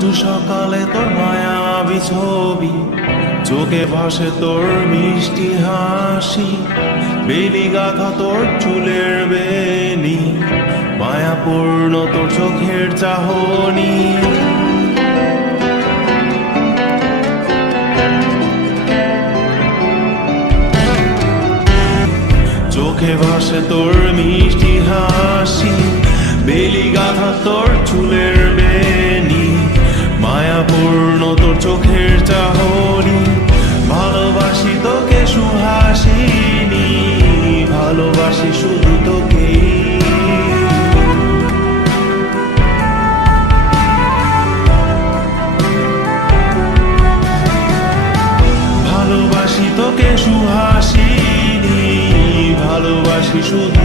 শুধু সকালে তোর মায়াবী ছবি, চোখে ভাসে তোর মিষ্টি হাসি, বেলি গাথা তোর চুলের বেনি, মায়াপূর্ণ তোর চোখের চাহনি। চোখে ভাসে তোর মিষ্টি হাসি, বেলি গাথা তোর চুলের বেনি, মায়াপূর্ণ তোর চোখের চাহনি। ভালোবাসি তোকে সুহাসিনী, ভালোবাসি শুধু তোকে। ভালোবাসি তোকে সুহাসিনী, ভালোবাসি শুধু